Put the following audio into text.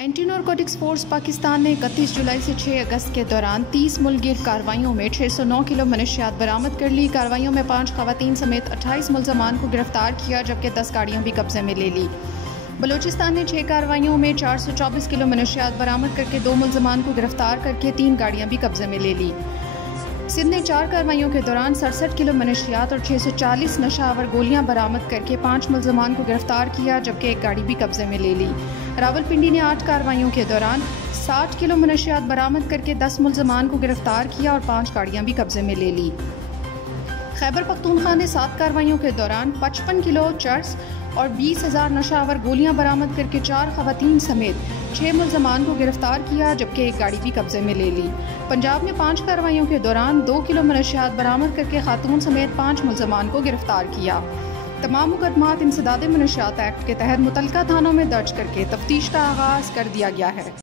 Anti narcotics force Pakistan ने 31 जुलाई से 6 अगस्त के दौरान 30 मुल्कगिर कार्रवाइयों में 609 किलो मनशियात बरामद कर ली। कार्रवाइयों में 5 खवातीन समेत 28 मुलजमान को गिरफ्तार किया, जबकि 10 गाड़ियां भी कब्जे में ले ली। बलूचिस्तान ने 6 कार्रवाइयों में 424 किलो मनशियात बरामद करके 2 मुलजमान को गिरफ्तार करके 3 गाड़ियां भी कब्जे में ले ली। सिंध ने 4 कार्रवाइयों के दौरान 67 किलो मनशियात और 640 नशावर गोलियां बरामद करके 5 मुलजमान को गिरफ्तार किया, जबकि 1 गाड़ी भी कब्जे में ले ली। रावलपिंडी ने 8 कार्रवाइयों के दौरान 60 किलो मनशियात बरामद करके 10 मुलजमान को गिरफ्तार किया और 5 गाड़ियां भी कब्जे में ले ली। खैबर पख्तूनख्वा ने 7 कार्रवाइयों के दौरान 55 किलो चर्स और 20,000 नशावर गोलियां बरामद करके 4 खवातीन समेत 6 मुलजमान को गिरफ्तार किया, जबकि 1 गाड़ी भी कब्जे में ले ली। पंजाब ने 5 कार्रवाइयों के दौरान 2 किलो मनशियात बरामद करके खातून समेत 5 मुलजमान को गिरफ्तार किया। तमाम मुकदमात इंसदाद मनशियात एक्ट के तहत मुतल्लिका थानों में दर्ज करके तफ्तीश का आगाज कर दिया गया है।